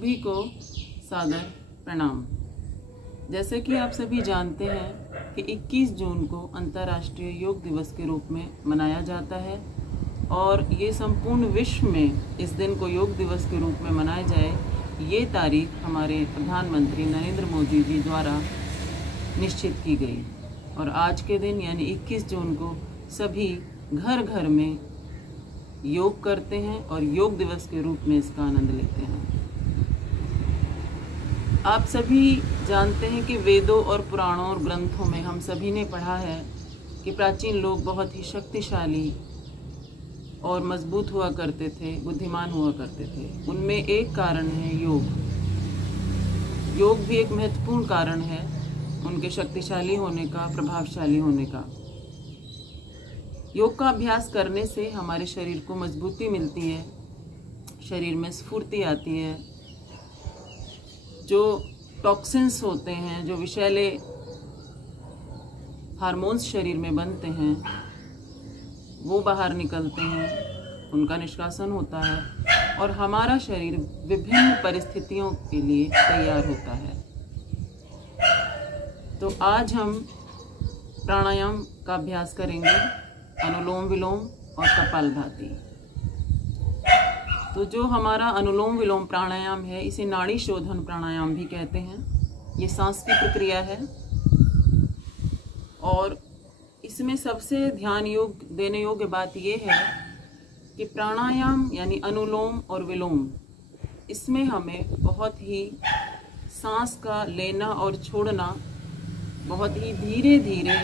सभी को सादर प्रणाम। जैसे कि आप सभी जानते हैं कि 21 जून को अंतर्राष्ट्रीय योग दिवस के रूप में मनाया जाता है और ये संपूर्ण विश्व में इस दिन को योग दिवस के रूप में मनाया जाए, ये तारीख हमारे प्रधानमंत्री नरेंद्र मोदी जी द्वारा निश्चित की गई। और आज के दिन यानी 21 जून को सभी घर घर में योग करते हैं और योग दिवस के रूप में इसका आनंद लेते हैं। आप सभी जानते हैं कि वेदों और पुराणों और ग्रंथों में हम सभी ने पढ़ा है कि प्राचीन लोग बहुत ही शक्तिशाली और मजबूत हुआ करते थे, बुद्धिमान हुआ करते थे। उनमें एक कारण है योग। योग भी एक महत्वपूर्ण कारण है उनके शक्तिशाली होने का, प्रभावशाली होने का। योग का अभ्यास करने से हमारे शरीर को मजबूती मिलती है, शरीर में स्फूर्ति आती है, जो टॉक्सिन्स होते हैं, जो विषैले हार्मोन्स शरीर में बनते हैं, वो बाहर निकलते हैं, उनका निष्कासन होता है और हमारा शरीर विभिन्न परिस्थितियों के लिए तैयार होता है। तो आज हम प्राणायाम का अभ्यास करेंगे, अनुलोम विलोम और कपालभाति। तो जो हमारा अनुलोम विलोम प्राणायाम है, इसे नाड़ी शोधन प्राणायाम भी कहते हैं। ये सांस की प्रक्रिया है और इसमें सबसे ध्यान योग देने योग्य बात यह है कि प्राणायाम यानी अनुलोम और विलोम, इसमें हमें बहुत ही सांस का लेना और छोड़ना बहुत ही धीरे धीरे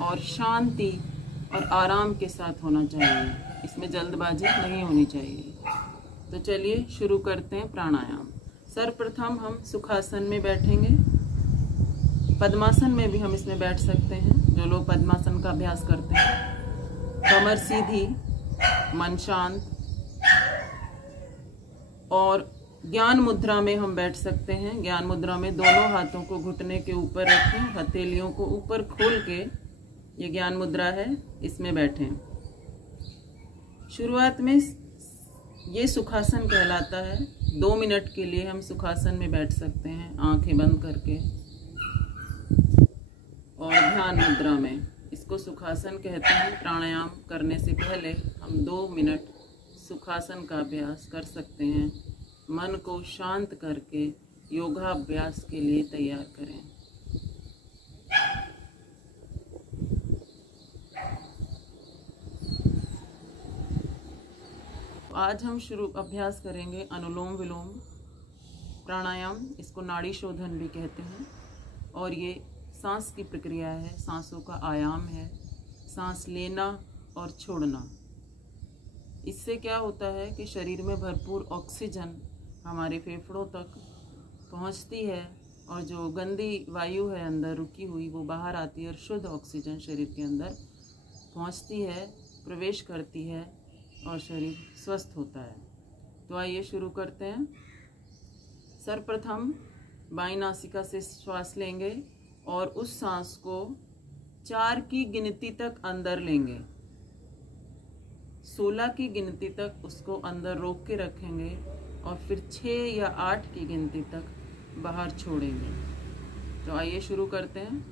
और शांति और आराम के साथ होना चाहिए। इसमें जल्दबाजी नहीं होनी चाहिए। तो चलिए शुरू करते हैं प्राणायाम। सर्वप्रथम हम सुखासन में बैठेंगे। पद्मासन में भी हम इसमें बैठ सकते हैं, जो लोग पद्मासन का अभ्यास करते हैं। कमर सीधी, मन शांत, और ज्ञान मुद्रा में हम बैठ सकते हैं। ज्ञान मुद्रा में दोनों हाथों को घुटने के ऊपर रखें, हथेलियों को ऊपर खोल के, ये ज्ञान मुद्रा है, इसमें बैठें। शुरुआत में ये सुखासन कहलाता है। 2 मिनट के लिए हम सुखासन में बैठ सकते हैं, आंखें बंद करके और ध्यान मुद्रा में। इसको सुखासन कहते हैं। प्राणायाम करने से पहले हम 2 मिनट सुखासन का अभ्यास कर सकते हैं। मन को शांत करके योगाभ्यास के लिए तैयार करें। आज हम अभ्यास करेंगे अनुलोम विलोम प्राणायाम। इसको नाड़ी शोधन भी कहते हैं और ये सांस की प्रक्रिया है, सांसों का आयाम है, सांस लेना और छोड़ना। इससे क्या होता है कि शरीर में भरपूर ऑक्सीजन हमारे फेफड़ों तक पहुंचती है और जो गंदी वायु है अंदर रुकी हुई, वो बाहर आती है और शुद्ध ऑक्सीजन शरीर के अंदर पहुंचती है, प्रवेश करती है और शरीर स्वस्थ होता है। तो आइए शुरू करते हैं। सर्वप्रथम बाईं नासिका से श्वास लेंगे और उस सांस को 4 की गिनती तक अंदर लेंगे। 16 की गिनती तक उसको अंदर रोक के रखेंगे और फिर 6 या 8 की गिनती तक बाहर छोड़ेंगे। तो आइए शुरू करते हैं।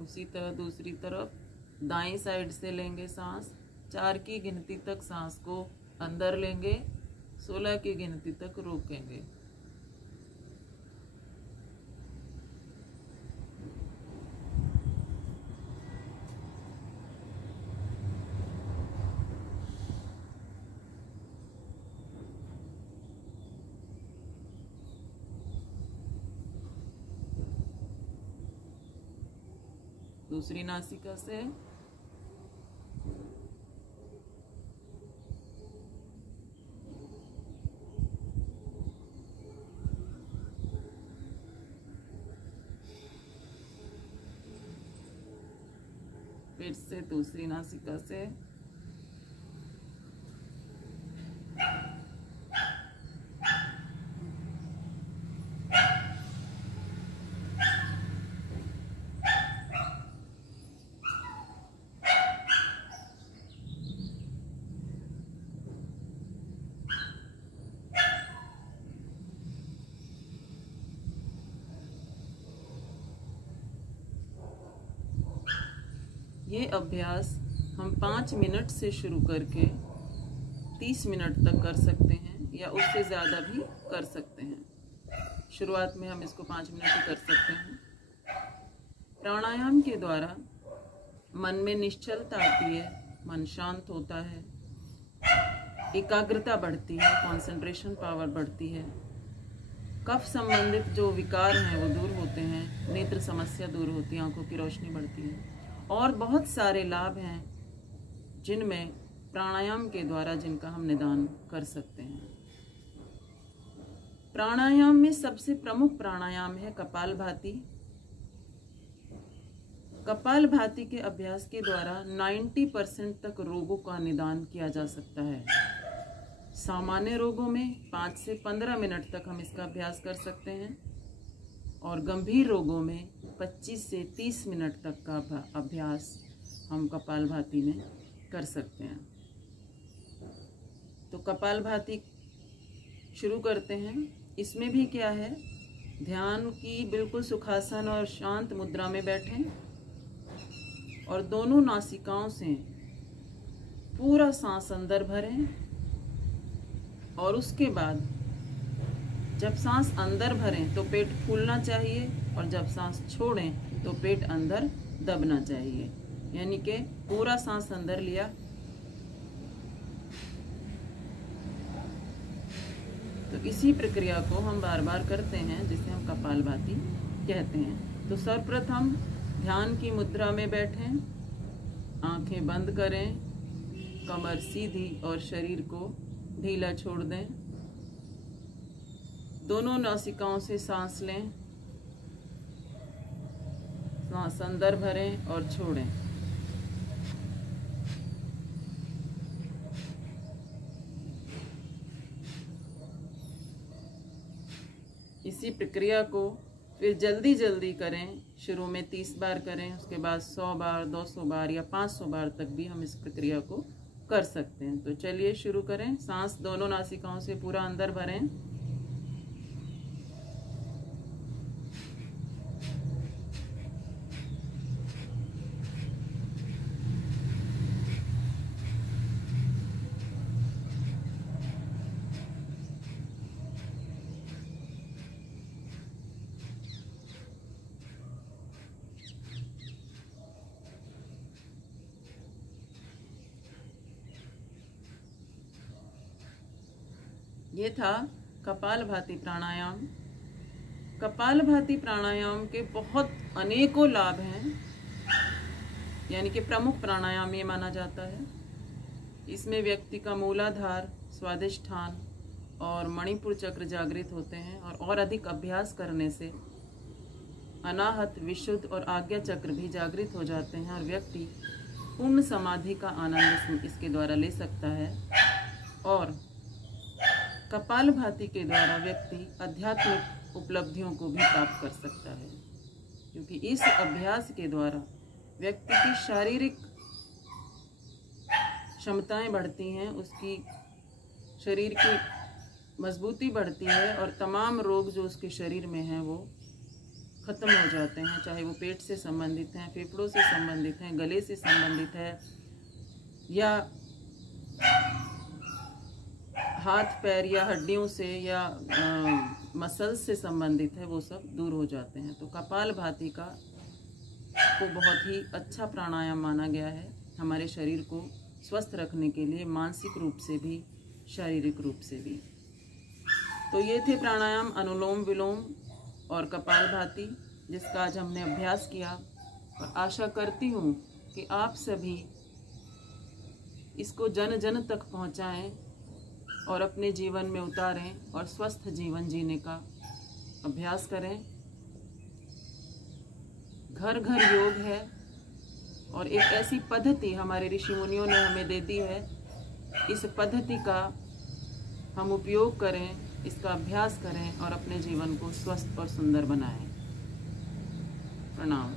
उसी तरह दूसरी तरफ दाईं साइड से लेंगे सांस। 4 की गिनती तक सांस को अंदर लेंगे, 16 की गिनती तक रोकेंगे। दूसरी नासिका से फिर से दूसरी नासिका से ये अभ्यास हम 5 मिनट से शुरू करके 30 मिनट तक कर सकते हैं या उससे ज़्यादा भी कर सकते हैं। शुरुआत में हम इसको 5 मिनट ही कर सकते हैं। प्राणायाम के द्वारा मन में निश्चलता आती है, मन शांत होता है, एकाग्रता बढ़ती है, कंसंट्रेशन पावर बढ़ती है, कफ संबंधित जो विकार हैं वो दूर होते हैं, नेत्र समस्या दूर होती है, आंखों की रोशनी बढ़ती है और बहुत सारे लाभ हैं जिनमें प्राणायाम के द्वारा जिनका हम निदान कर सकते हैं। प्राणायाम में सबसे प्रमुख प्राणायाम है कपालभाति। कपालभाति के अभ्यास के द्वारा 90% तक रोगों का निदान किया जा सकता है। सामान्य रोगों में 5 से 15 मिनट तक हम इसका अभ्यास कर सकते हैं और गंभीर रोगों में 25 से 30 मिनट तक का अभ्यास हम कपालभाति में कर सकते हैं। तो कपालभाति शुरू करते हैं। इसमें भी क्या है, ध्यान की बिल्कुल सुखासन और शांत मुद्रा में बैठें और दोनों नासिकाओं से पूरा सांस अंदर भरें और उसके बाद जब सांस अंदर भरें तो पेट फूलना चाहिए और जब सांस छोड़ें तो पेट अंदर दबना चाहिए, यानी कि पूरा सांस अंदर लिया, तो इसी प्रक्रिया को हम बार बार करते हैं जिसे हम कपालभाति कहते हैं। तो सर्वप्रथम ध्यान की मुद्रा में बैठें, आंखें बंद करें, कमर सीधी और शरीर को ढीला छोड़ दें। दोनों नासिकाओं से सांस लें, सांस अंदर भरें और छोड़ें। इसी प्रक्रिया को फिर जल्दी जल्दी करें। शुरू में 30 बार करें, उसके बाद 100 बार, 200 बार या 500 बार तक भी हम इस प्रक्रिया को कर सकते हैं। तो चलिए शुरू करें। सांस दोनों नासिकाओं से पूरा अंदर भरें, ये था कपालभाति प्राणायाम। कपालभाति प्राणायाम के बहुत अनेकों लाभ हैं, यानी कि प्रमुख प्राणायाम ये माना जाता है। इसमें व्यक्ति का मूलाधार, स्वादिष्ठान और मणिपुर चक्र जागृत होते हैं और अधिक अभ्यास करने से अनाहत, विशुद्ध और आज्ञा चक्र भी जागृत हो जाते हैं और व्यक्ति पूर्ण समाधि का आनंद इसके द्वारा ले सकता है। और कपालभाति के द्वारा व्यक्ति आध्यात्मिक उपलब्धियों को भी प्राप्त कर सकता है, क्योंकि इस अभ्यास के द्वारा व्यक्ति की शारीरिक क्षमताएं बढ़ती हैं, उसकी शरीर की मजबूती बढ़ती है और तमाम रोग जो उसके शरीर में हैं वो ख़त्म हो जाते हैं, चाहे वो पेट से संबंधित हैं, फेफड़ों से संबंधित हैं, गले से संबंधित है या हाथ पैर या हड्डियों से या मसल्स से संबंधित है, वो सब दूर हो जाते हैं। तो कपालभाति का को बहुत ही अच्छा प्राणायाम माना गया है हमारे शरीर को स्वस्थ रखने के लिए, मानसिक रूप से भी, शारीरिक रूप से भी। तो ये थे प्राणायाम, अनुलोम विलोम और कपालभाति, जिसका आज हमने अभ्यास किया और आशा करती हूँ कि आप सभी इसको जन जन तक पहुँचाएँ और अपने जीवन में उतारें और स्वस्थ जीवन जीने का अभ्यास करें। घर घर योग है और एक ऐसी पद्धति हमारे ऋषि मुनियों ने हमें दे दी है। इस पद्धति का हम उपयोग करें, इसका अभ्यास करें और अपने जीवन को स्वस्थ और सुंदर बनाएं। प्रणाम।